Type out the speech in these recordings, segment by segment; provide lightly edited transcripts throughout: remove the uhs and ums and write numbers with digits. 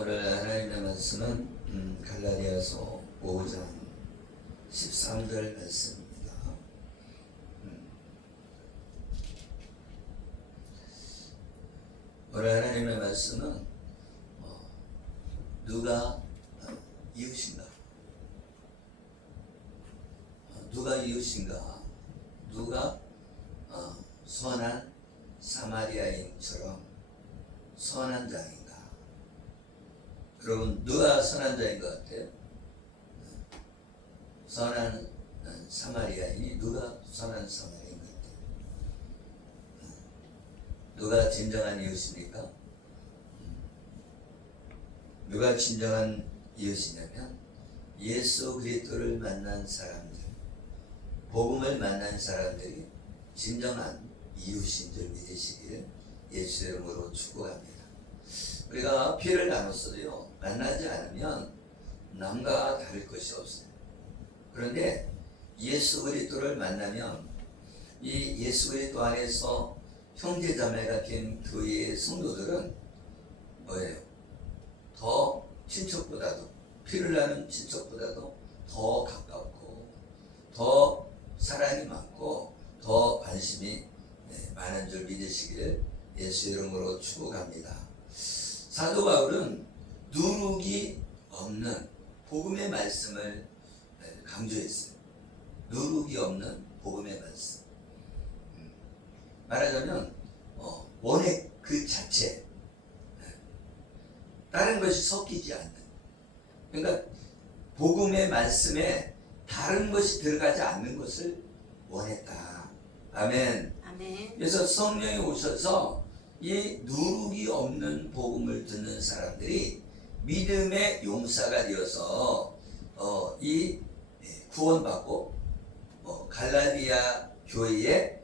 오늘 하나님의 말씀은 갈라디아서 5장 13절 말씀입니다. 오늘 하나님의 말씀은 누가 이웃인가? 누가 이웃인가? 누가 선한 사마리아인처럼 선한 자인가? 여러분, 누가 선한 자인 것 같아요? 선한 사마리아인이 누가 선한 사마리아인 것 같아요? 누가 진정한 이웃입니까? 누가 진정한 이웃이냐면 예수 그리스도를 만난 사람들, 복음을 만난 사람들이 진정한 이웃인 줄 믿으시기를 예수 이름으로 축복합니다. 우리가 피를 나눴어도요, 만나지 않으면 남과 다를 것이 없어요. 그런데 예수 그리스도를 만나면 이 예수 그리스도 안에서 형제자매가 된 교회의 성도들은 뭐예요? 더 친척보다도, 피를 나눈 친척보다도 더 가깝고 더 사랑이 많고 더 관심이 많은 줄 믿으시기를 예수 이름으로 축복합니다. 사도 바울은 누룩이 없는 복음의 말씀을 강조했어요. 누룩이 없는 복음의 말씀. 말하자면 원액 그 자체, 다른 것이 섞이지 않는, 그러니까 복음의 말씀에 다른 것이 들어가지 않는 것을 원했다. 아멘. 아멘. 그래서 성령이 오셔서 이 누룩이 없는 복음을 듣는 사람들이 믿음의 용사가 되어서 이 구원받고 갈라디아 교회에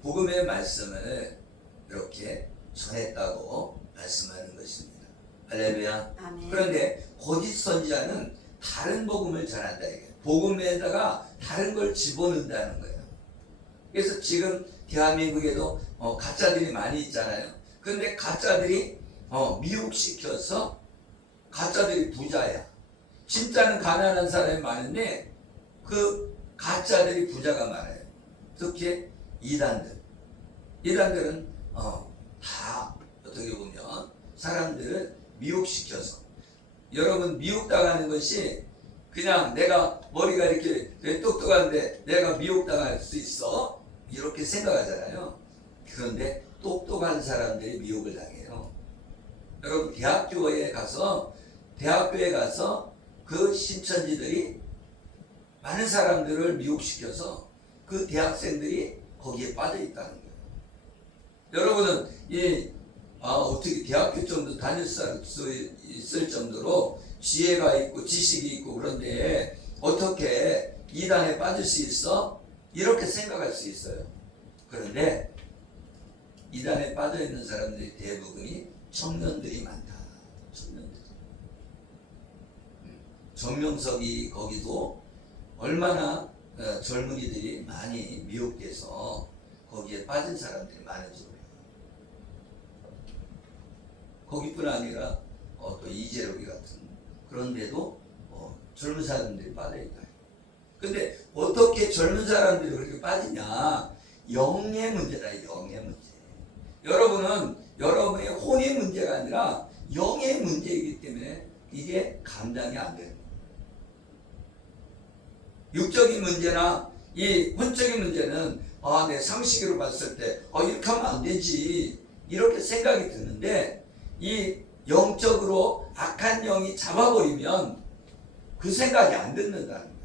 복음의 말씀을 이렇게 전했다고 말씀하는 것입니다. 할렐루야. 아멘. 그런데 거짓 선지자는 다른 복음을 전한다 이게. 복음에다가 다른 걸 집어넣는다는 거예요. 그래서 지금 대한민국에도 가짜들이 많이 있잖아요. 그런데 가짜들이 미혹시켜서 가짜들이 부자야. 진짜는 가난한 사람이 많은데 그 가짜들이 부자가 많아요. 특히 이단들은 다 어떻게 보면 사람들을 미혹시켜서, 여러분 미혹당하는 것이 그냥 내가 머리가 이렇게 똑똑한데 내가 미혹당할 수 있어? 이렇게 생각하잖아요. 그런데 똑똑한 사람들이 미혹을 당해요. 여러분 대학교에 가서 그 신천지들이 많은 사람들을 미혹시켜서 그 대학생들이 거기에 빠져 있다는 거예요. 여러분은 어떻게 대학교 정도 다닐 수 있을 정도로 지혜가 있고 지식이 있고 그런데 어떻게 이단에 빠질 수 있어? 이렇게 생각할 수 있어요. 그런데 이단에 빠져 있는 사람들이 대부분이 청년들이 많다. 청년들. 정명석이 거기도 얼마나 젊은이들이 많이 미혹돼서 거기에 빠진 사람들이 많은지 몰라요. 거기뿐 아니라 또 이재록이 같은 그런데도 젊은 사람들이 빠져있다. 근데 어떻게 젊은 사람들이 그렇게 빠지냐? 영의 문제다. 영의 문제. 여러분은 여러분의 혼의 문제가 아니라 영의 문제이기 때문에 이게 감당이 안 돼요. 육적인 문제나 이 혼적인 문제는 내 상식으로 봤을 때 이렇게 하면 안 되지 이렇게 생각이 드는데 이 영적으로 악한 영이 잡아버리면 그 생각이 안 듣는다는 거예요.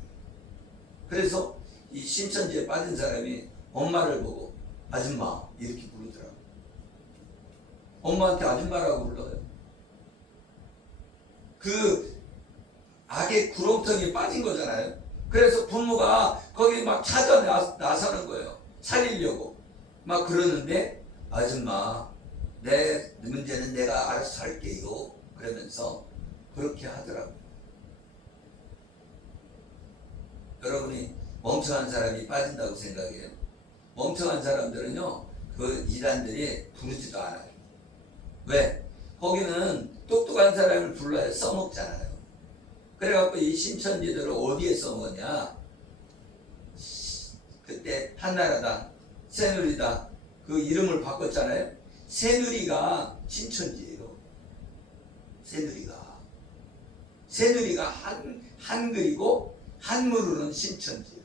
그래서 이 신천지에 빠진 사람이 엄마를 보고 아줌마 이렇게 부르더라고요. 엄마한테 아줌마라고 불러요. 그 악의 구렁텅이에 빠진 거잖아요. 그래서 부모가 거기 막 찾아 나서는 거예요. 살리려고. 막 그러는데 아줌마 내 문제는 내가 알아서 할게요. 그러면서 그렇게 하더라고요. 여러분이 멍청한 사람이 빠진다고 생각해요? 멍청한 사람들은요, 그 이단들이 부르지도 않아요. 왜? 거기는 똑똑한 똑똑한 사람을 불러야 써먹잖아요. 그래갖고 이 신천지들을 어디에 써먹냐? 그때 한나라당, 새누리당 그 이름을 바꿨잖아요. 새누리가 신천지예요. 새누리가 한글이고 한문으로는 신천지예요.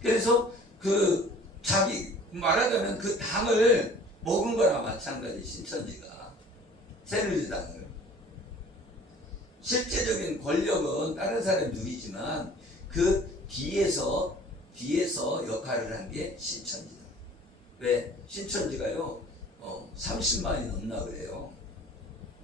그래서 그 자기 말하자면 그 당을 먹은 거나 마찬가지. 신천지가 새누리당을. 실제적인 권력은 다른 사람이 누리지만 그 뒤에서 역할을 한 게 신천지다. 왜? 신천지가요 30만이 넘나 그래요.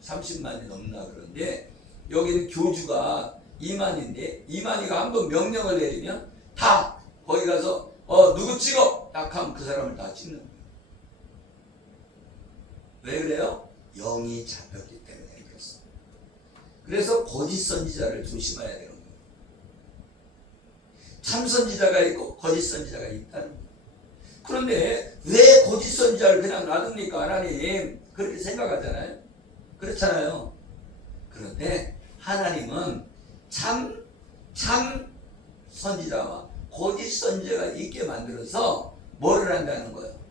30만이 넘나 그런데 여기는 교주가 2만인데 2만이가 한번 명령을 내리면 다 거기 가서 누구 찍어! 딱 하면 그 사람을 다 찍는 거예요. 왜 그래요? 영이 잡혔기 때문에 그렇습니다. 그래서 거짓 선지자를 조심해야 되는 거예요. 참 선지자가 있고 거짓 선지자가 있다는 거예요. 그런데 왜 거짓 선지자를 그냥 놔둡니까 하나님? 그렇게 생각하잖아요. 그렇잖아요. 그런데 하나님은 참 선지자와 거짓 선지자가 있게 만들어서 뭐를 한다는 거예요?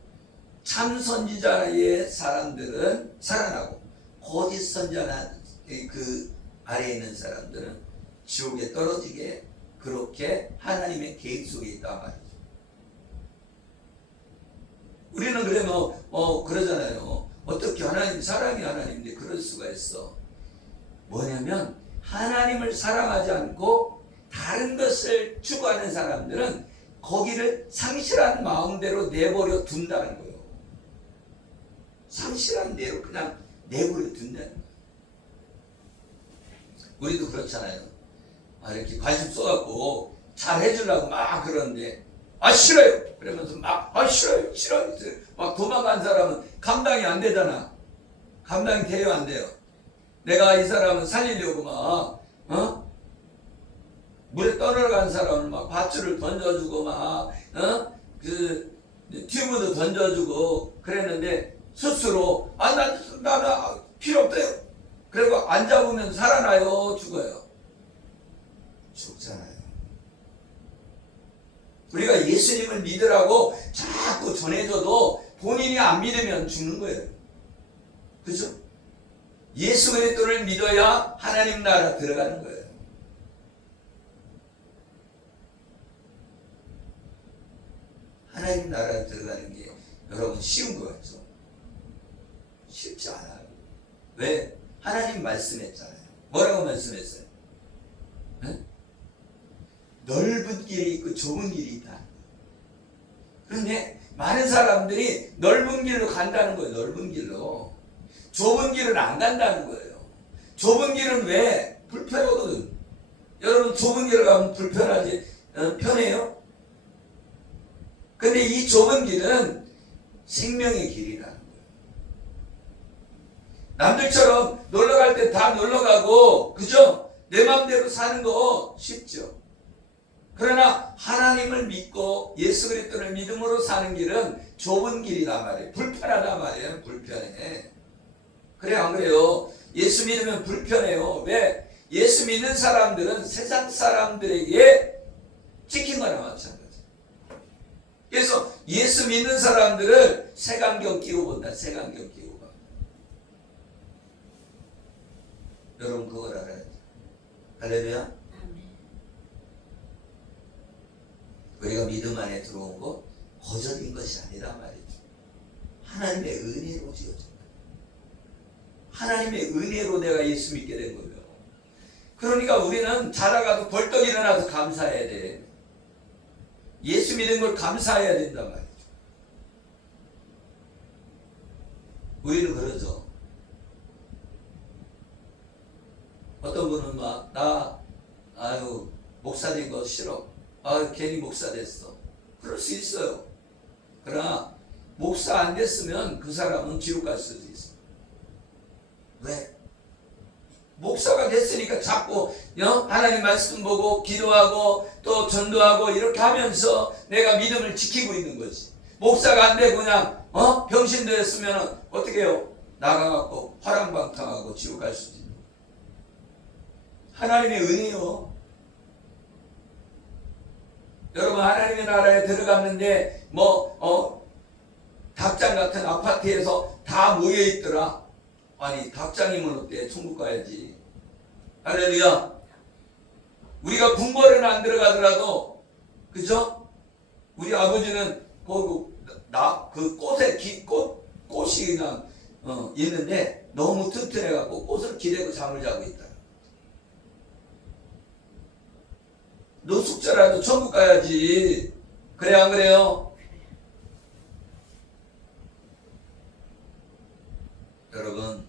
참 선지자의 사람들은 살아나고 거짓 선지자 그 아래에 있는 사람들은 지옥에 떨어지게 그렇게 하나님의 계획 속에 있단 말이죠. 우리는 그래 그러잖아요. 어떻게 하나님 사랑이 하나님인데 그럴 수가 있어. 뭐냐면 하나님을 사랑하지 않고 다른 것을 추구하는 사람들은 거기를 상실한 마음대로 내버려 둔다는 거예요. 상실한 대로 그냥 내버려 둔다는 거예요. 우리도 그렇잖아요. 이렇게 관심 써갖고 잘 해주려고 막 그러는데 싫어요. 그러면서 싫어요. 막 도망간 사람은 감당이 안 되잖아. 감당이 돼요, 안 돼요? 내가 이 사람은 살리려고 물에 떠내려간 사람을 막 밧줄을 던져주고 튜브도 던져주고 그랬는데 스스로 나는 필요 없대요. 그리고 안 잡으면 살아나요, 죽어요? 죽잖아요. 우리가 예수님을 믿으라고 자꾸 전해줘도 본인이 안 믿으면 죽는 거예요. 그죠? 예수 그리스도를 믿어야 하나님 나라 들어가는 거예요. 하나님 나라에 들어가는 게 여러분 쉬운 거 같죠? 쉽지 않아요. 왜? 하나님 말씀했잖아요. 뭐라고 말씀했어요? 네? 넓은 길이 있고 좁은 길이 있다. 그런데 많은 사람들이 넓은 길로 간다는 거예요. 넓은 길로. 좁은 길은 안 간다는 거예요. 좁은 길은 왜? 불편하거든. 여러분 좁은 길을 가면 불편하지? 편해요? 근데 이 좁은 길은 생명의 길이라는 거예요. 남들처럼 놀러갈 때 다 놀러가고 그죠? 내 마음대로 사는 거 쉽죠. 그러나 하나님을 믿고 예수 그리스도를 믿음으로 사는 길은 좁은 길이란 말이에요. 불편하단 말이에요. 불편해. 그래 안 그래요? 예수 믿으면 불편해요. 왜? 예수 믿는 사람들은 세상 사람들에게 찍힌 거나 마찬가지. 그래서 예수 믿는 사람들을 색안경 끼고 본다. 색안경 끼고 봐. 여러분 그걸 알아야죠. 할렐루야. 우리가 믿음 안에 들어온 거 거저인 것이 아니란 말이죠. 하나님의 은혜로 지어진 거예요. 하나님의 은혜로 내가 예수 믿게 된 거예요. 그러니까 우리는 자다가도 벌떡 일어나서 감사해야 돼. 예수 믿은 걸 감사해야 된단 말이죠. 우리는 그러죠. 어떤 분은 목사 된 거 싫어. 괜히 목사 됐어. 그럴 수 있어요. 그러나 목사 안 됐으면 그 사람은 지옥 갈 수도 있어. 왜? 목사가 됐으니까 자꾸 하나님 말씀 보고 기도하고 또 전도하고 이렇게 하면서 내가 믿음을 지키고 있는 거지. 목사가 안 되고 그냥 병신되었으면 어떻게 해요? 나가갖고 화랑방탕하고 지옥 갈 수도 있는 하나님의 은혜요. 여러분 하나님의 나라에 들어갔는데 닭장 같은 아파트에서 다 모여있더라. 아니 닭장이면 어때? 천국 가야지. 할렐루야. 우리가 군벌에는 안 들어가더라도 그죠? 우리 아버지는 그 꽃이 그냥 있는데 너무 튼튼해갖고 꽃을 기대고 잠을 자고 있다. 노숙자라도 천국 가야지. 그래 안 그래요? 여러분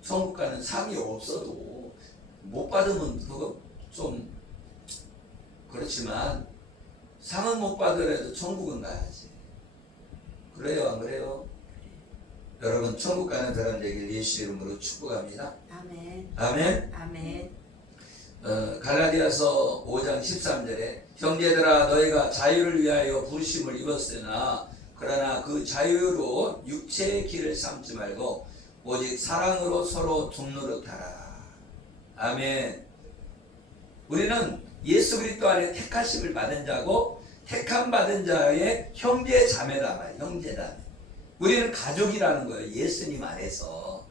천국 가는 상이 없어도 못 받으면 그거 좀 그렇지만 상은 못 받으려도 천국은 가야지. 그래요 안 그래요? 여러분 천국 가는 사람 되길 예수 이름으로 축복합니다. 아멘. 아멘. 아멘. 갈라디아서 5장 13절에 형제들아 너희가 자유를 위하여 부르심을 입었으나 그러나 그 자유로 육체의 길을 삼지 말고 오직 사랑으로 서로 동노릇하라. 아멘. 우리는 예수 그리스도 안에 택하심을 받은 자고 택함 받은 자의 형제 자매다 말이에요. 형제 자매. 우리는 가족이라는 거예요. 예수님 안에서.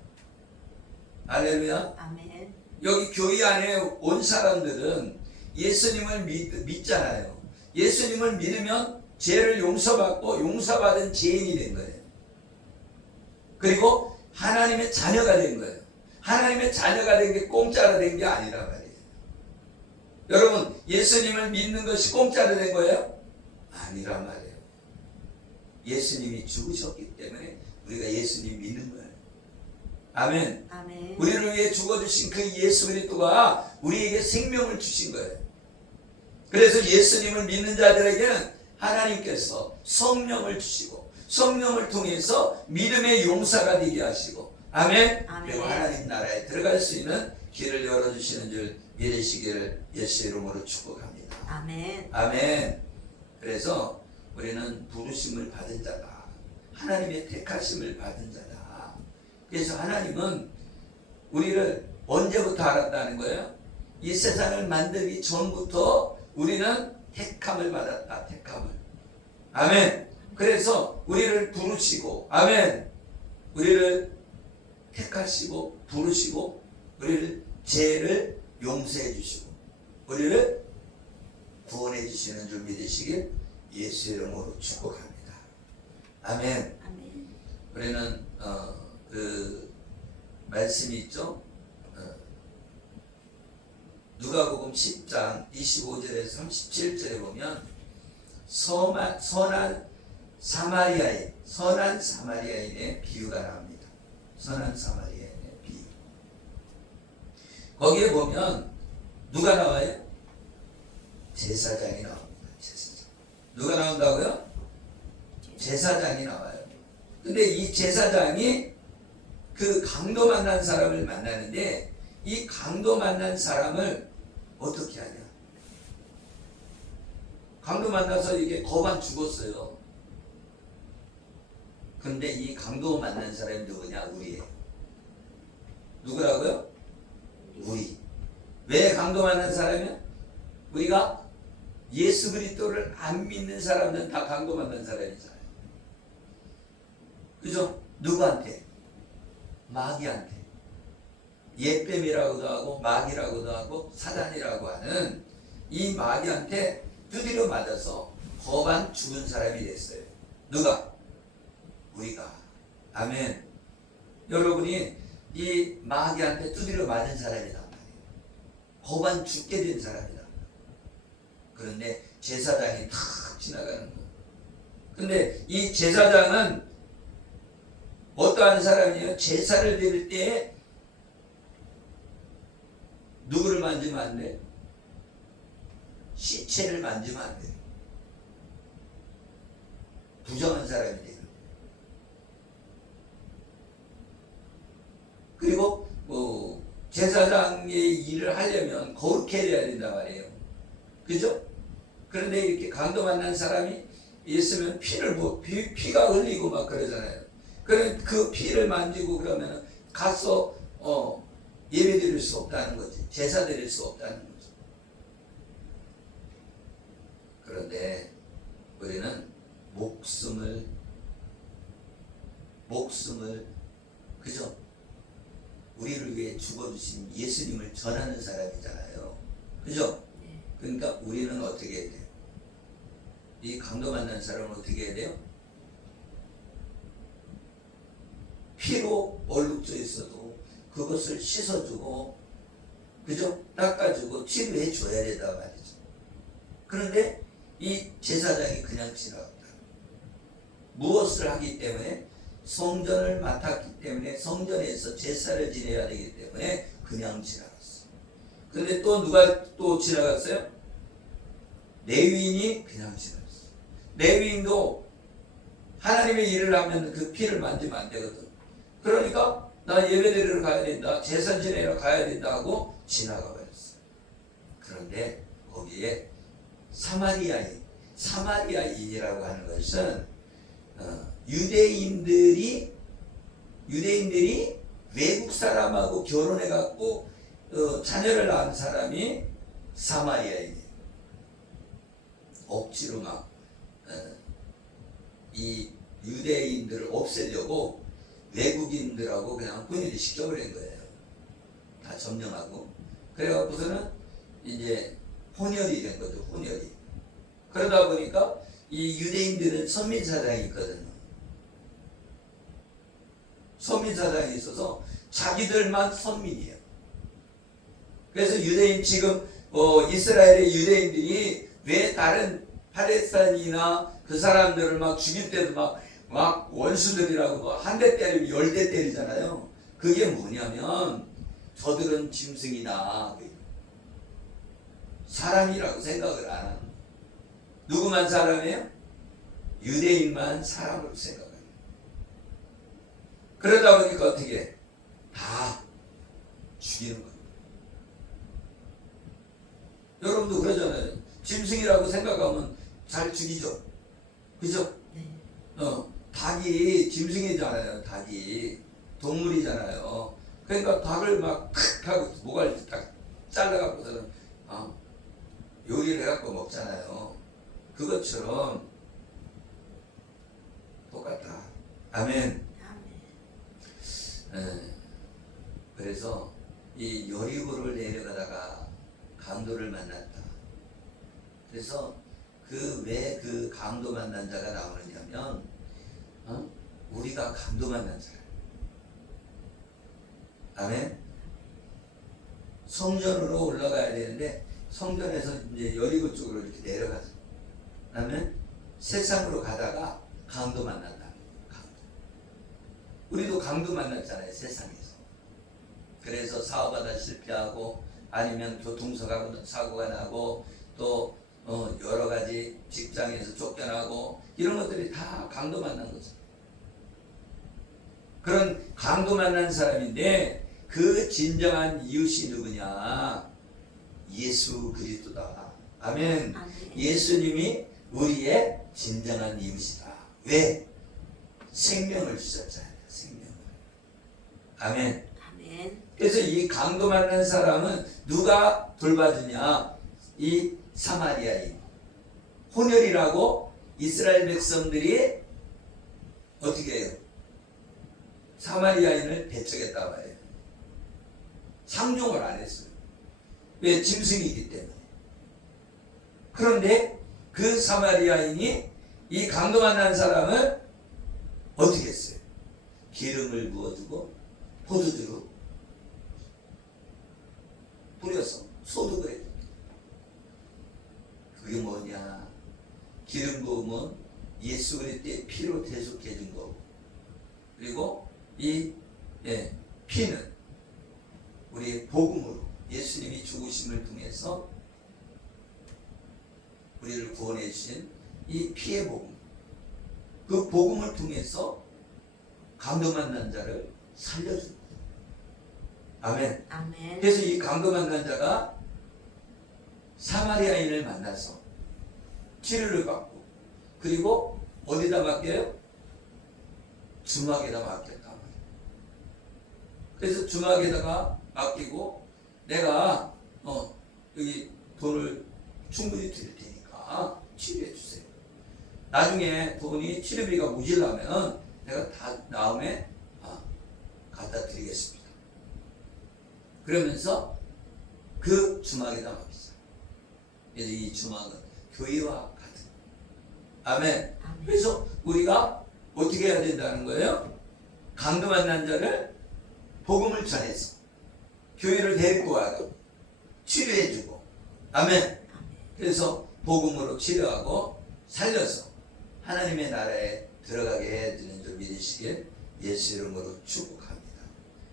할렐루야. 아멘. 여기 교회 안에 온 사람들은 예수님을 믿잖아요. 예수님을 믿으면 죄를 용서받고 용서받은 죄인이 된 거예요. 그리고 하나님의 자녀가 된 거예요. 하나님의 자녀가 된 게 공짜로 된 게 아니란 말이에요. 여러분 예수님을 믿는 것이 공짜로 된 거예요? 아니란 말이에요. 예수님이 죽으셨기 때문에 우리가 예수님 믿는 거예요. 아멘. 아멘. 우리를 위해 죽어주신 그 예수 그리스도가 우리에게 생명을 주신 거예요. 그래서 예수님을 믿는 자들에게는 하나님께서 성령을 주시고 성령을 통해서 믿음의 용사가 되게 하시고 아멘. 아멘. 그리고 하나님 나라에 들어갈 수 있는 길을 열어주시는 줄 믿으시기를 예수 이름으로 축복합니다. 아멘. 아멘. 그래서 우리는 부르심을 받은 자다. 하나님의 택하심을 받은 자다. 그래서 하나님은 우리를 언제부터 알았다는 거예요? 이 세상을 만들기 전부터 우리는 택함을 받았다. 택함을. 아멘. 그래서 우리를 부르시고 아멘. 우리를 택하시고 부르시고 우리를 죄를 용서해 주시고 우리를 구원해 주시는 줄 믿으시길 예수 이름으로 축복합니다. 아멘. 아멘. 우리는 그 말씀이 있죠. 누가복음 10장 25절에서 37절에 보면 선한 사마리아인의 비유가 나옵니다. 선한 사마리아인의 비유. 거기에 보면 누가 나와요? 제사장이 나옵니다. 제사장. 누가 나온다고요? 제사장이 나와요. 근데 이 제사장이 그 강도 만난 사람을 만나는데 이 강도 만난 사람을 어떻게 하냐? 강도 만나서 이게 거반 죽었어요. 근데 이 강도 만난 사람이 누구냐? 우리예요. 누구라고요? 우리. 왜 강도 만난 사람이야? 우리가 예수 그리스도를 안 믿는 사람들은 다 강도 만난 사람이잖아요. 그죠? 누구한테? 마귀한테. 옛뱀이라고도 하고 마귀라고도 하고 사단이라고 하는 이 마귀한테 두드려 맞아서 거반 죽은 사람이 됐어요. 누가? 우리가. 아멘. 여러분이 이 마귀한테 두드려 맞은 사람이란 말이에요. 거반 죽게 된 사람이다. 그런데 제사장이 탁 지나가는 거예요. 근데 이 제사장은 어떠한 사람이에요? 제사를 드릴 때 누구를 만지면 안 돼? 시체를 만지면 안 돼. 부정한 사람이 돼요. 그리고 제사장의 일을 하려면 거룩해야 된단 말이에요. 그죠? 그런데 이렇게 강도 만난 사람이 있으면 피를 피가 흘리고 막 그러잖아요. 그래 그 피를 만지고 그러면 가서 예배 드릴 수 없다는 거지. 제사 드릴 수 없다는 거지. 그런데 우리는 목숨을 그죠? 우리를 위해 죽어주신 예수님을 전하는 사람이잖아요. 그죠? 그러니까 우리는 어떻게 해야 돼요? 이 강도 만난 사람은 어떻게 해야 돼요? 피로 얼룩져 있어도 그것을 씻어주고, 그죠? 닦아주고 치료해 줘야 된다 말이죠. 그런데 이 제사장이 그냥 지나갔다. 무엇을 하기 때문에? 성전을 맡았기 때문에 성전에서 제사를 지내야 되기 때문에 그냥 지나갔어. 근데 또 누가 또 지나갔어요? 레위인이 그냥 지나갔어. 레위인도 하나님의 일을 하면 그 피를 만지면 안 되거든. 그러니까 나 예배드리러 가야 된다, 제사 지내러 가야 된다 하고 지나가 버렸어. 그런데 거기에 사마리아인이라고 하는 것은 유대인들이 외국 사람하고 결혼해 갖고 자녀를 낳은 사람이 사마리아인이에요. 억지로 막 이 유대인들을 없애려고 외국인들하고 그냥 혼인을 시켜버린 거예요. 다 점령하고. 그래갖고서는 이제 혼혈이 된 거죠. 혼혈이. 그러다 보니까 이 유대인들은 선민사상이 있거든요. 선민사상이 있어서 자기들만 선민이에요. 그래서 유대인 지금 이스라엘의 유대인들이 왜 다른 팔레스타인이나 그 사람들을 막 죽일 때도 막 원수들이라고 한 대 때리면 10대 때리잖아요. 그게 뭐냐면 저들은 짐승이다, 사람이라고 생각을 안 하는. 누구만 사람이에요? 유대인만 사람으로 생각해요. 그러다 보니까 어떻게 다 죽이는 거예요. 여러분도 그러잖아요. 짐승이라고 생각하면 잘 죽이죠. 그죠? 네. 닭이 짐승이잖아요. 닭이 동물이잖아요. 그러니까 닭을 막 하고 목을 딱 잘라갖고서는 요리를 해갖고 먹잖아요. 그것처럼 똑같다. 아멘. 그래서 이 여리고를 내려가다가 강도를 만났다. 그래서 왜 그 강도 만난 자가 나오느냐면 우리가 강도 만난 자예요. 아멘. 성전으로 올라가야 되는데 성전에서 이제 여리고 쪽으로 이렇게 내려가서 그다음에 세상으로 가다가 강도 만난다. 강도. 우리도 강도 만났잖아요. 세상에서. 그래서 사업하다 실패하고 아니면 교통사고가 나고 또 여러 가지 직장에서 쫓겨나고 이런 것들이 다 강도 만난 거죠. 그런 강도 만난 사람인데 그 진정한 이웃이 누구냐? 예수 그리스도다. 아멘. 예수님이 우리의 진정한 이웃이다. 왜? 생명을 주셨잖아요. 생명을. 아멘. 그래서 이 강도 만난 사람은 누가 돌봐주냐? 이 사마리아인. 혼혈이라고 이스라엘 백성들이 어떻게 해요? 사마리아인을 배척했단 말이에요. 상종을 안 했어요. 왜? 짐승이기 때문에. 그런데 그 사마리아인이 이 강도 만난 사람을 어떻게 했어요? 기름을 부어주고 포도주로 뿌려서 소독을 해요. 그게 뭐냐? 기름 부으면 예수 그리스도의 피로 대속해 준 거고, 그리고 이 피는 우리의 복음으로 예수님이 죽으심을 통해서 우리를 구원해 주신 이 피의 복음, 그 복음을 통해서 강도 만난 자를 살려준 거예요. 아멘. 아멘. 그래서 이 강도 만난 자가 사마리아인을 만나서 치료를 받고 그리고 어디다 맡겨요? 주막에다 맡겼다. 그래서 주막에다가 맡기고 내가 여기 돈을 충분히 드릴 테니까 치료해 주세요. 나중에 돈이 치료비가 모자라면 내가 다 다음에 갖다 드리겠습니다. 그러면서 그 주막에다 맡기자. 그래서 이 주막은 교회와 같은. 아멘. 그래서 우리가 어떻게 해야 된다는 거예요? 강도 만난 자를 복음을 전해서 교회를 데리고 와서 치료해주고. 아멘. 그래서 복음으로 치료하고 살려서 하나님의 나라에 들어가게 해야 되는 줄 믿으시길 예수 이름으로 축복합니다.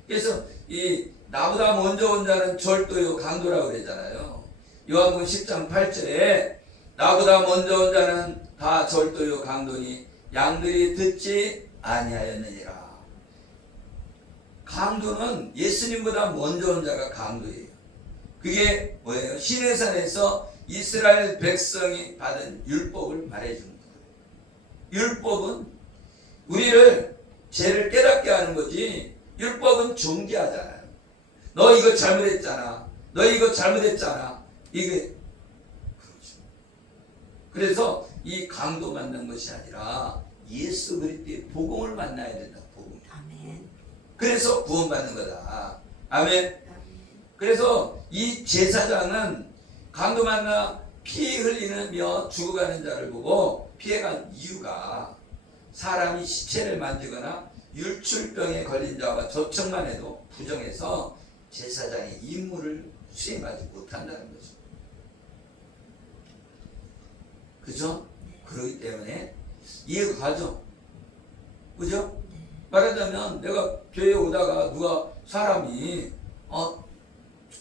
그래서 이 나보다 먼저 온 자는 절도요 강도라고 그러잖아요. 요한복음 10장 8절에 나보다 먼저 온 자는 다 절도요 강도니 양들이 듣지 아니하였느니라. 강도는 예수님보다 먼저 온 자가 강도예요. 그게 뭐예요? 시내산에서 이스라엘 백성이 받은 율법을 말해주는 거예요. 율법은 우리를 죄를 깨닫게 하는 거지, 율법은 종기하잖아요. 너 이거 잘못했잖아. 너 이거 잘못했잖아. 이게 그렇죠. 그래서 이 강도 만난 것이 아니라 예수 그리스도의 복음을 만나야 된다. 복음. 아멘. 그래서 구원받는 거다. 아멘. 그래서 이 제사장은 강도 만나 피 흘리며 죽어가는 자를 보고 피해간 이유가 사람이 시체를 만지거나 율출병에 걸린 자와 접촉만 해도 부정해서 제사장의 임무를 수행하지 못한다는 거죠. 그죠? 그렇기 때문에 이해가 가죠? 그죠? 말하자면 내가 교회에 오다가 누가 사람이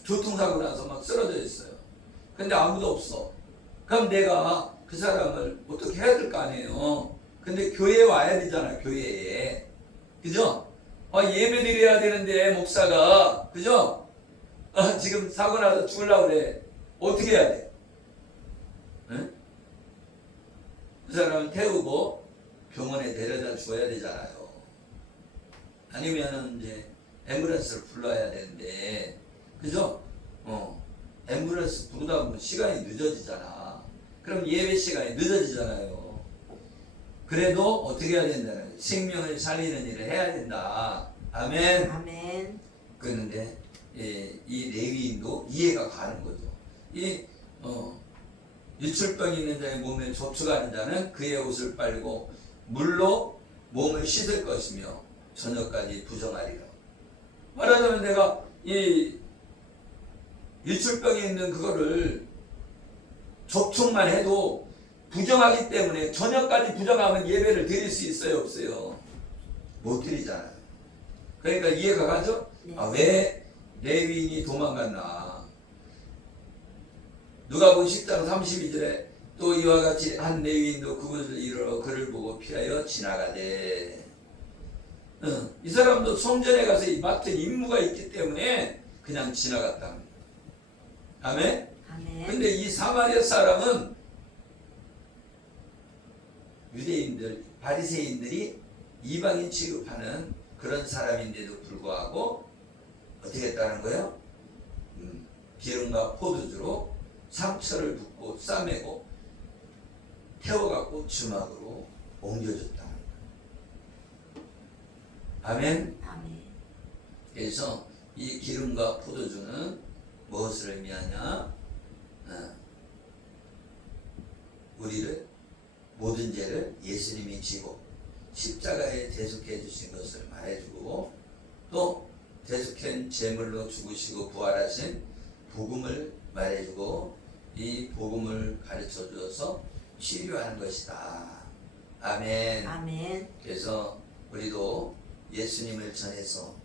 교통사고 나서 막 쓰러져 있어요. 근데 아무도 없어. 그럼 내가 그 사람을 어떻게 해야 될 거 아니에요. 근데 교회에 와야 되잖아. 교회에. 그죠? 예배 드려야 되는데 목사가, 그죠? 지금 사고 나서 죽으려고 그래. 어떻게 해야 돼? 응? 그 사람을 태우고 병원에 데려다 줘야 되잖아요. 아니면은 이제 앰뷸런스를 불러야 되는데, 그죠? 앰뷸런스 부르다 보면 시간이 늦어지잖아. 그럼 예배 시간이 늦어지잖아요. 그래도 어떻게 해야 된다는 거예요? 생명을 살리는 일을 해야 된다. 아멘. 아멘. 그런데 이 레위인도 이해가 가는 거죠. 이 유출병 있는 자의 몸에 접촉하는 자는 그의 옷을 빨고 물로 몸을 씻을 것이며 저녁까지 부정하리라. 말하자면 내가 이 유출병이 있는 그거를 접촉만 해도 부정하기 때문에 저녁까지 부정하면 예배를 드릴 수 있어요, 없어요? 못 드리잖아요. 그러니까 이해가 가죠? 네. 왜 레위인이 도망갔나? 누가복음 10장 32절에 또 이와 같이 한 레위인도 그것을 이르러 그를 보고 피하여 지나가되. 이 사람도 성전에 가서 맡은 임무가 있기 때문에 그냥 지나갔다. 아멘? 아멘. 근데 이 사마리아 사람은 유대인들, 바리새인들이 이방인 취급하는 그런 사람인데도 불구하고 어떻게 했다는 거예요? 기름과 포도주로 상처를 붓고 싸매고 태워갖고 주막으로 옮겨줬다는 거예요. 아멘? 아멘. 그래서 이 기름과 포도주는 무엇을 의미하냐? 우리를 모든 죄를 예수님이 지고 십자가에 대속해 주신 것을 말해주고 또 대속한 제물로 죽으시고 부활하신 복음을 말해주고 이 복음을 가르쳐 주어서 치료하는 것이다. 아멘. 아멘. 그래서 우리도 예수님을 전해서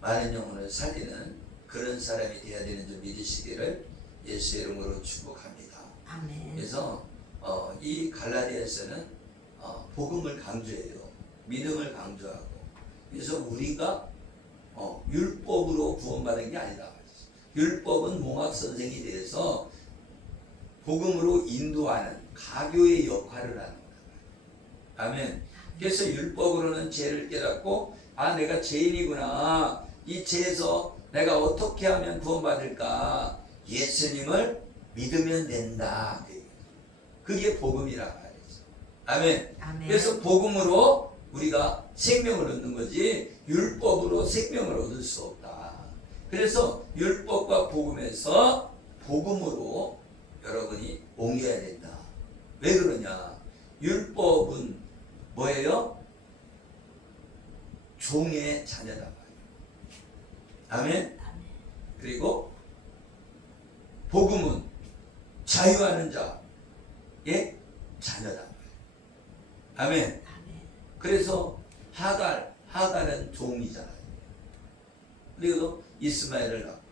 많은 영혼을 살리는 그런 사람이 되어야 되는 줄 믿으시기를 예수의 이름으로 축복합니다. 아멘. 그래서 이 갈라디아서는 복음을 강조해요. 믿음을 강조하고. 그래서 우리가 율법으로 구원받은 게 아니다. 율법은 몽학 선생이 돼서 복음으로 인도하는 가교의 역할을 하는 거예요. 아멘. 그래서 율법으로는 죄를 깨닫고 아 내가 죄인이구나. 이 죄에서 내가 어떻게 하면 구원받을까? 예수님을 믿으면 된다. 그게 복음이라 말이죠. 아멘. 아멘. 그래서 복음으로 우리가 생명을 얻는 거지 율법으로 생명을 얻을 수 없다. 그래서 율법과 복음에서 복음으로 여러분이 옮겨야 된다. 왜 그러냐? 율법은 뭐예요? 종의 자녀다 말이에요. 아멘. 그리고 복음은 자유하는 자의 자녀다 말이에요. 아멘. 그래서 하갈은 종이잖아요. 그리고 이스마엘을 낳고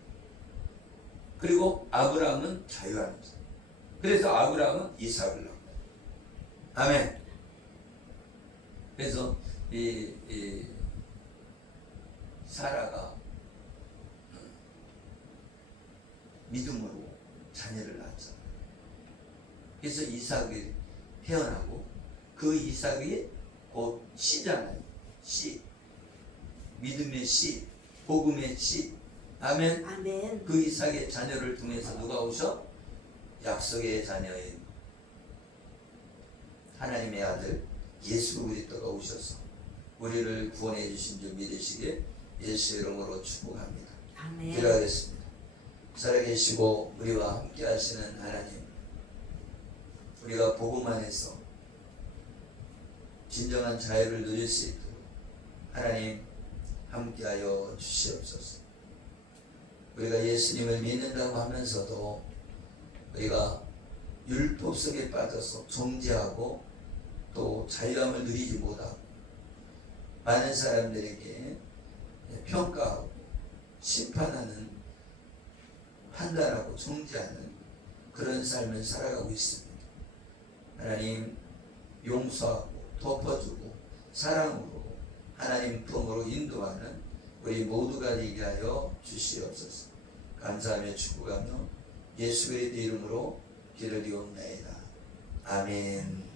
그리고 아브라함은 자유하는 자. 그래서 아브라함은 이삭을 낳고 아멘. 그래서 이 사라가 믿음으로 자녀를 낳았잖아요. 그래서 이삭이 태어나고 그 이삭이 곧 씨잖아요. 씨. 믿음의 씨. 복음의 씨. 아멘. 아멘. 그 이삭의 자녀를 통해서 누가 오셔? 약속의 자녀인 하나님의 아들 예수 그리스도가 오셔서 우리를 구원해 주신 줄 믿으시기에 예수 이름으로 축복합니다. 아멘. 기도하겠습니다. 살아계시고 우리와 함께 하시는 하나님, 우리가 복음 안에서 진정한 자유를 누릴 수 있도록 하나님 함께하여 주시옵소서. 우리가 예수님을 믿는다고 하면서도 우리가 율법 속에 빠져서 정죄하고 또 자유함을 누리지 못하고 많은 사람들에게 평가하고 심판하는 판단하고 정죄하는 그런 삶을 살아가고 있습니다. 하나님 용서하고 덮어주고 사랑으로 하나님 품으로 인도하는 우리 모두가 되게 하여 주시옵소서. 감사하며 축복하며 예수 그리스도 이름으로 기도드리옵나이다. 아멘.